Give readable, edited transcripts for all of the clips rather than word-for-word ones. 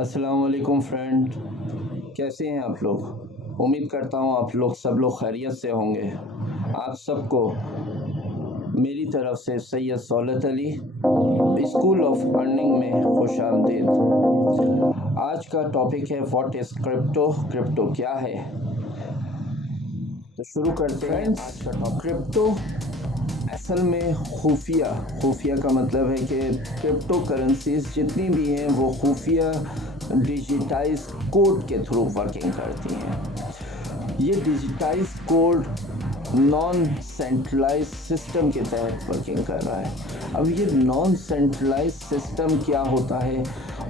अस्सलाम वालेकुम फ्रेंड, कैसे हैं आप लोग। उम्मीद करता हूँ आप लोग सब लोग खैरियत से होंगे। आप सबको मेरी तरफ से Syed Saulat Ali school of earning में खुशामदीद। आज का टॉपिक है व्हाट इज़ क्रिप्टो। क्रिप्टो क्या है, तो शुरू करते हैं आज का टॉपिक। क्रिप्टो असल में खुफिया का मतलब है कि क्रिप्टो करेंसीज जितनी भी हैं वो खुफिया डिजिटाइज कोड के थ्रू वर्किंग करती हैं। ये digitise code non centralise system के तहत वर्किंग कर रहा है। अब ये नॉन सेंट्रलाइज सिस्टम क्या होता है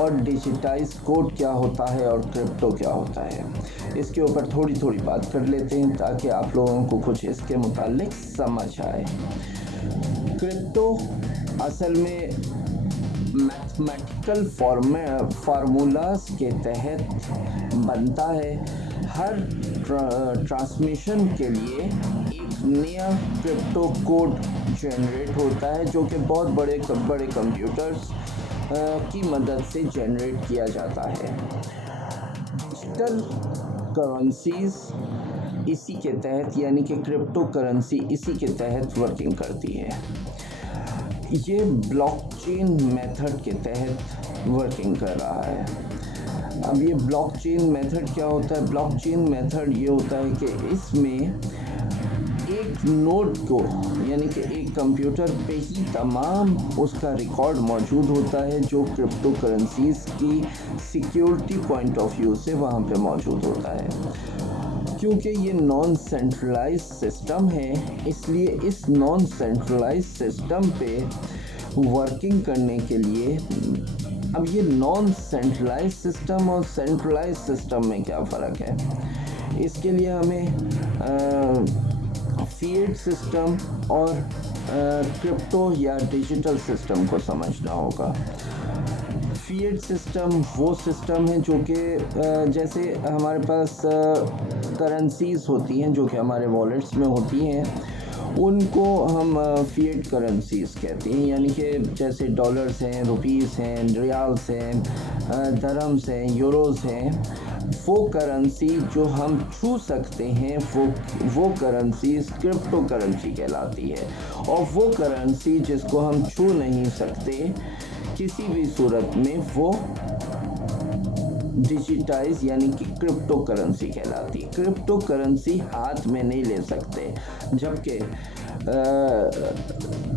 और डिजिटाइज कोड क्या होता है और क्रिप्टो क्या होता है, इसके ऊपर थोड़ी बात कर लेते हैं ताकि आप लोगों को कुछ इसके मुतालिक समझ आए। क्रिप्टो असल में मैथमेटिकल फार्मूलाज के तहत बनता है। हर ट्रांसमिशन के लिए एक नया क्रिप्टो कोड जनरेट होता है जो कि बहुत बड़े कंप्यूटर्स की मदद से जनरेट किया जाता है। डिजिटल करेंसीज इसी के तहत यानी कि क्रिप्टो करेंसी इसी के तहत वर्किंग करती है। ये ब्लॉकचेन मेथड के तहत वर्किंग कर रहा है। अब ये ब्लॉकचेन मेथड क्या होता है? ब्लॉकचेन मेथड ये होता है कि इसमें एक नोड को यानी कि एक कंप्यूटर पे ही तमाम उसका रिकॉर्ड मौजूद होता है जो क्रिप्टो करेंसीज की सिक्योरिटी पॉइंट ऑफ व्यू से वहाँ पे मौजूद होता है। क्योंकि ये नॉन सेंट्रलाइज सिस्टम है, इसलिए इस नॉन सेंट्रलाइज सिस्टम पे वर्किंग करने के लिए अब ये नॉन सेंट्रलाइज सिस्टम और सेंट्रलाइज सिस्टम में क्या फ़र्क है, इसके लिए हमें फिएट सिस्टम और क्रिप्टो या डिजिटल सिस्टम को समझना होगा। फिएट सिस्टम वो सिस्टम है जो कि जैसे हमारे पास करेंसीज होती हैं जो कि हमारे वॉलेट्स में होती हैं, उनको हम फिएट करेंसीज कहते हैं। यानी कि जैसे डॉलर्स हैं, रुपीस हैं, रियाल्स हैं, दरम्स हैं, यूरोज़ हैं, वो करेंसी जो हम छू सकते हैं वो करेंसीज क्रिप्टो करेंसी कहलाती है। और वो करेंसी जिसको हम छू नहीं सकते किसी भी सूरत में, वो डिजिटाइज यानी कि क्रिप्टो करेंसी कहलाती है। क्रिप्टो करेंसी हाथ में नहीं ले सकते, जबकि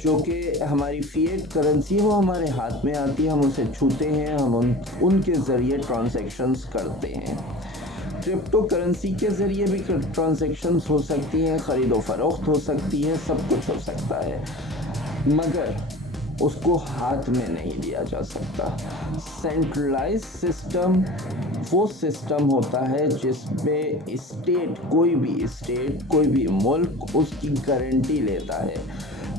जो कि हमारी फिएट करेंसी है वो हमारे हाथ में आती है, हम उसे छूते हैं, हम उनके ज़रिए ट्रांजैक्शंस करते हैं। क्रिप्टो करेंसी के ज़रिए भी ट्रांजैक्शंस हो सकती हैं, ख़रीदो फरोख्त हो सकती है, सब कुछ हो सकता है, मगर उसको हाथ में नहीं लिया जा सकता। सेंट्रलाइज सिस्टम वो सिस्टम होता है जिसमें स्टेट कोई भी मुल्क उसकी गारंटी लेता है,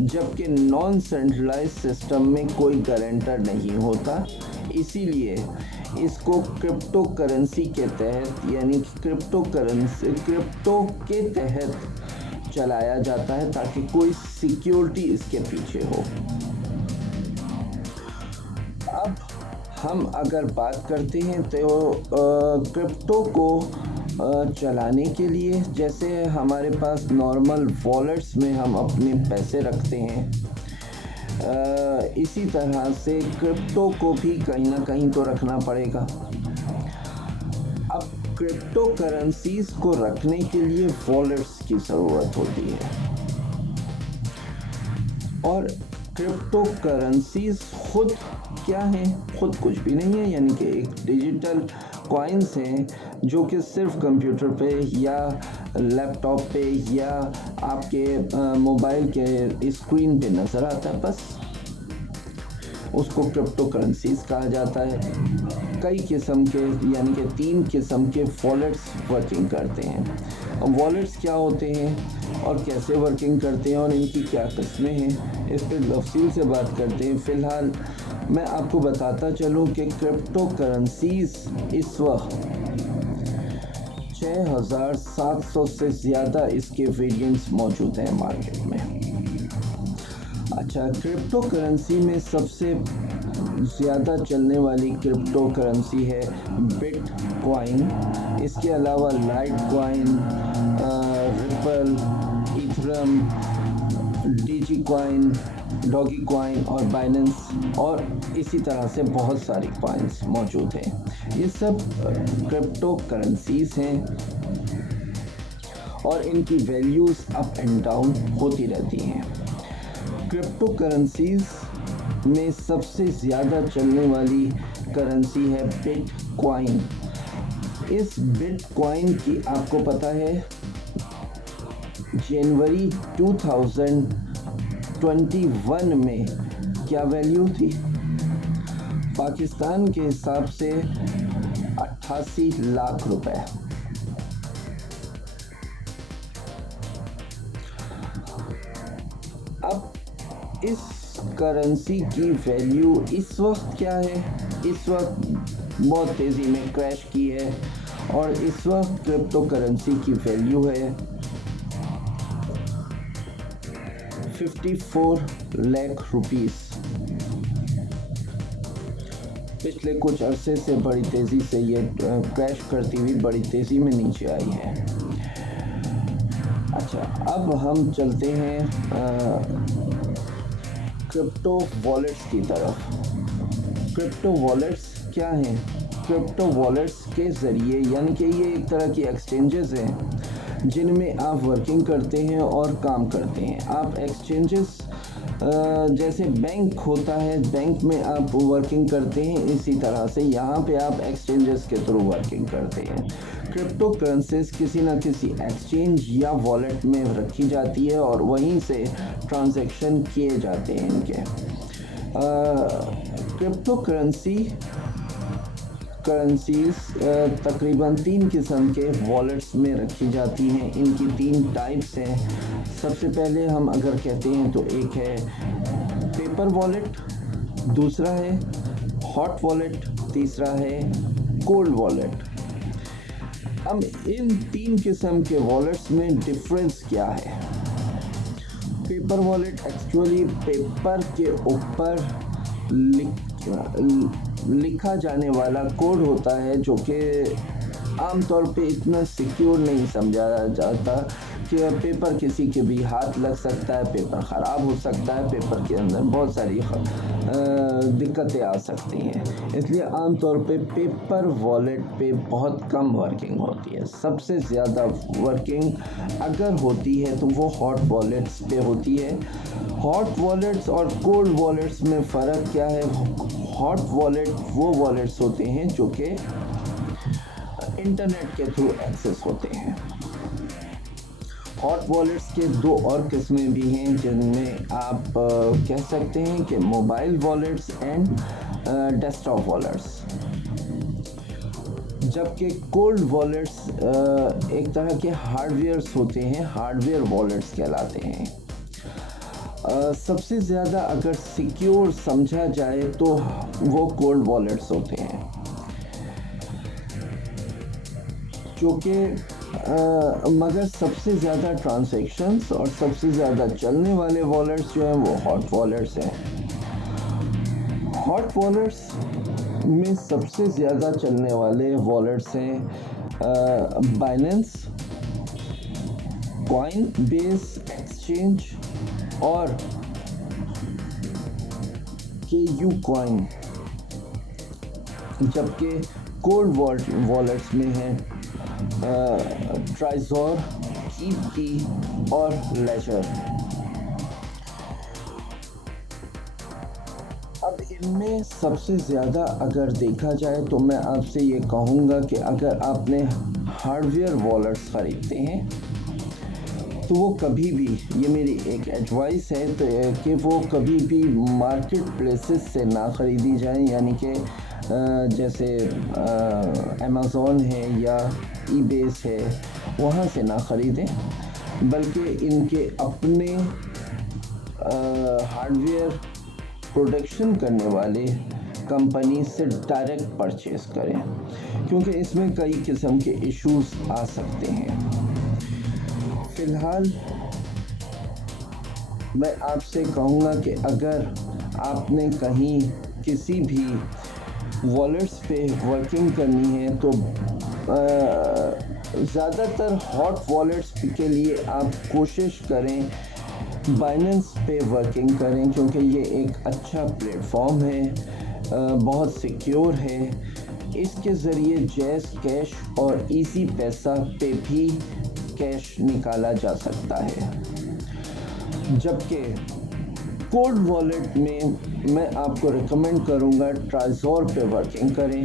जबकि नॉन सेंट्रलाइज सिस्टम में कोई गारंटर नहीं होता। इसीलिए इसको क्रिप्टो करेंसी के तहत यानी क्रिप्टो के तहत चलाया जाता है ताकि कोई सिक्योरिटी इसके पीछे हो। अब हम अगर बात करते हैं तो क्रिप्टो को चलाने के लिए जैसे हमारे पास नॉर्मल वॉलेट्स में हम अपने पैसे रखते हैं, इसी तरह से क्रिप्टो को भी कहीं ना कहीं तो रखना पड़ेगा। अब क्रिप्टो करेंसीज को रखने के लिए वॉलेट्स की ज़रूरत होती है और क्रिप्टो करेंसीज खुद क्या हैं? खुद कुछ भी नहीं है, यानी कि एक डिजिटल कॉइन्स हैं जो कि सिर्फ कंप्यूटर पे या लैपटॉप पे या आपके मोबाइल के स्क्रीन पे नज़र आता है, बस उसको क्रिप्टो करेंसीज कहा जाता है। कई किस्म के यानी कि 3 किस्म के वॉलेट्स वर्किंग करते हैं। अब वॉलेट्स क्या होते हैं और कैसे वर्किंग करते हैं और इनकी क्या किस्में हैं, इस पर तफसील से बात करते हैं। फ़िलहाल मैं आपको बताता चलूँ कि क्रिप्टो करेंसीज इस वक्त 6700 से ज़्यादा इसके वेरिएंट्स मौजूद हैं मार्केट में। अच्छा, क्रिप्टो करेंसी में सबसे ज़्यादा चलने वाली क्रिप्टो करेंसी है बिटकॉइन। इसके अलावा लाइटकॉइन, रिपल, इथरम, डीजीकॉइन, डॉगीकॉइन और बाइनेंस और इसी तरह से बहुत सारी कॉइन्स मौजूद हैं। ये सब क्रिप्टो करेंसीज हैं और इनकी वैल्यूज़ अप एंड डाउन होती रहती हैं। क्रिप्टो करेंसीज में सबसे ज़्यादा चलने वाली करेंसी है बिटकॉइन। इस बिटकॉइन की आपको पता है जनवरी 2021 में क्या वैल्यू थी? पाकिस्तान के हिसाब से 88 लाख रुपए। अब इस करेंसी की वैल्यू इस वक्त क्या है? इस वक्त बहुत तेज़ी में क्रैश की है और इस वक्त क्रिप्टो करेंसी की वैल्यू है 54 लाख रुपीस। पिछले कुछ अरसे से बड़ी तेज़ी से ये क्रैश करती हुई बड़ी तेज़ी में नीचे आई है। अच्छा, अब हम चलते हैं क्रिप्टो वॉलेट्स की तरफ। क्रिप्टो वॉलेट्स क्या हैं? क्रिप्टो वॉलेट्स के ज़रिए, यानी कि ये एक तरह की एक्सचेंजेस हैं जिनमें आप वर्किंग करते हैं और काम करते हैं। आप एक्सचेंजेस जैसे बैंक होता है, बैंक में आप वर्किंग करते हैं, इसी तरह से यहाँ पे आप एक्सचेंजेस के थ्रू वर्किंग करते हैं। क्रिप्टो करेंसीज किसी ना किसी एक्सचेंज या वॉलेट में रखी जाती है और वहीं से ट्रांजैक्शन किए जाते हैं इनके। क्रिप्टो करेंसीज तकरीबन 3 किस्म के वॉलेट्स में रखी जाती हैं। इनकी 3 टाइप्स हैं। सबसे पहले हम अगर कहते हैं तो एक है पेपर वॉलेट, दूसरा है हॉट वॉलेट, तीसरा है कोल्ड वॉलेट। अब इन 3 किस्म के वॉलेट्स में डिफरेंस क्या है? पेपर वॉलेट एक्चुअली पेपर के ऊपर लिखा जाने वाला कोड होता है जो कि आमतौर पे इतना सिक्योर नहीं समझा जाता कि पेपर किसी के भी हाथ लग सकता है, पेपर ख़राब हो सकता है, पेपर के अंदर बहुत सारी दिक्कतें आ सकती हैं। इसलिए आमतौर पे पेपर वॉलेट पे बहुत कम वर्किंग होती है। सबसे ज़्यादा वर्किंग अगर होती है तो वो हॉट वॉलेट्स पे होती है। हॉट वॉलेट्स और कोल्ड वॉलेट्स में फ़र्क क्या है? हॉट वॉलेट वो वॉलेट्स होते हैं जो कि इंटरनेट के थ्रू एक्सेस होते हैं। हॉट वॉलेट्स के 2 और किस्में भी हैं जिनमें आप कह सकते हैं कि mobile wallets and desktop wallets, जबकि कोल्ड वॉलेट्स एक तरह के हार्डवेयर्स होते हैं, हार्डवेयर वॉलेट्स कहलाते हैं। सबसे ज़्यादा अगर सिक्योर समझा जाए तो वो कोल्ड वॉलेट्स होते हैं, जो कि मगर सबसे ज़्यादा ट्रांजैक्शंस और सबसे ज़्यादा चलने वाले वॉलेट्स जो हैं वो हॉट वॉलेट्स हैं। हॉट वॉलेट्स में सबसे ज़्यादा चलने वाले वॉलेट्स हैं बाइनेंस, कॉइनबेस एक्सचेंज और KuCoin, जबकि कोल्ड वॉलेट्स में हैं ट्राइजोर, कीप और लेजर। अब इनमें सबसे ज़्यादा अगर देखा जाए तो मैं आपसे ये कहूँगा कि अगर आपने हार्डवेयर वॉलेट्स ख़रीदते हैं तो वो कभी भी, ये मेरी एक एडवाइस है तो कि वो कभी भी मार्केट प्लेसेस से ना ख़रीदी जाएं, यानी कि जैसे अमेज़ॉन है या ईबेस है, वहाँ से ना ख़रीदें, बल्कि इनके अपने हार्डवेयर प्रोडक्शन करने वाले कंपनी से डायरेक्ट परचेज़ करें, क्योंकि इसमें कई किस्म के इश्यूज़ आ सकते हैं। फ़िलहाल मैं आपसे कहूँगा कि अगर आपने कहीं किसी भी वॉलेट्स पे वर्किंग करनी है तो ज़्यादातर हॉट वॉलेट्स के लिए आप कोशिश करें बाइनेंस पे वर्किंग करें, क्योंकि ये एक अच्छा प्लेटफॉर्म है, बहुत सिक्योर है। इसके ज़रिए जैज़ कैश और इजी पैसा पे भी कैश निकाला जा सकता है। जबकि कोल्ड वॉलेट में मैं आपको रिकमेंड करूँगा ट्राइज़ोर पे वर्किंग करें।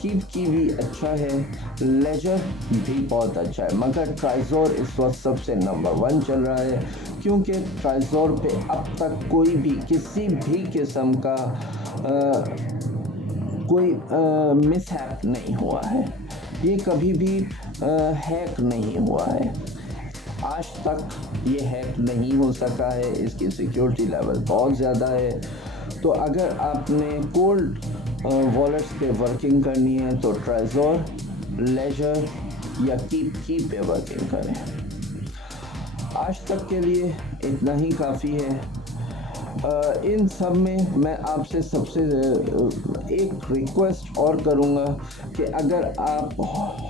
कीप की भी अच्छा है, लेजर भी बहुत अच्छा है, मगर ट्राइज़ोर इस वक्त सबसे नंबर 1 चल रहा है, क्योंकि ट्राइज़ोर पे अब तक कोई भी किसी भी किस्म का कोई मिसहैप नहीं हुआ है। ये कभी भी हैक नहीं हुआ है, आज तक ये हैक नहीं हो सका है। इसकी सिक्योरिटी लेवल बहुत ज़्यादा है। तो अगर आपने कोल्ड वॉलेट्स पे वर्किंग करनी है तो ट्राइज़ोर, लेजर या कीप की पे वर्किंग करें। आज तक के लिए इतना ही काफ़ी है। इन सब में मैं आपसे सबसे एक रिक्वेस्ट और करूँगा कि अगर आप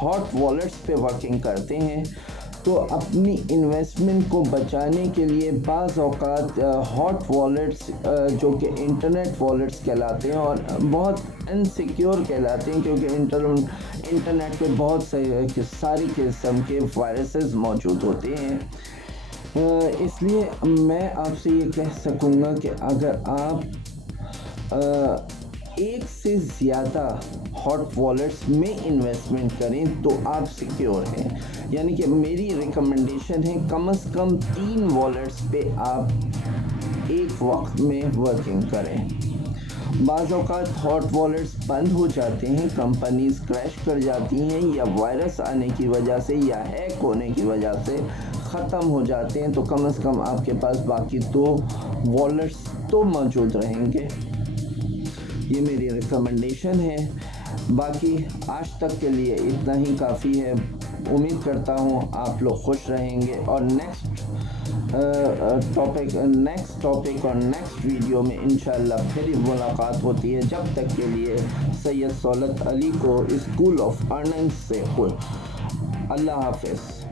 हॉट वॉलेट्स पे वर्किंग करते हैं तो अपनी इन्वेस्टमेंट को बचाने के लिए बाज़ औक़ात हॉट वॉलेट्स जो कि इंटरनेट वॉलेट्स कहलाते हैं और बहुत इनसिक्योर कहलाते हैं, क्योंकि इंटरनेट पे बहुत सारी किस्म के वायरसेस मौजूद होते हैं। इसलिए मैं आपसे ये कह सकूँगा कि अगर आप एक से ज़्यादा हॉट वॉलेट्स में इन्वेस्टमेंट करें तो आप सिक्योर हैं। यानी कि मेरी रिकमेंडेशन है कम से कम 3 वॉलेट्स पे आप एक वक्त में वर्किंग करें। बाज़ औक़ात हॉट वॉलेट्स बंद हो जाते हैं, कंपनीज क्रैश कर जाती हैं, या वायरस आने की वजह से या हैक होने की वजह से ख़त्म हो जाते हैं, तो कम से कम आपके पास बाकी 2 वॉलेट्स तो मौजूद रहेंगे। ये मेरी रिकमेंडेशन है। बाकी आज तक के लिए इतना ही काफ़ी है। उम्मीद करता हूँ आप लोग खुश रहेंगे और नेक्स्ट टॉपिक और नेक्स्ट वीडियो में इंशाल्लाह फिर मुलाकात होती है। जब तक के लिए सैयद सौलत अली को स्कूल ऑफ अर्निंग्स से खुद अल्लाह हाफ़िज़।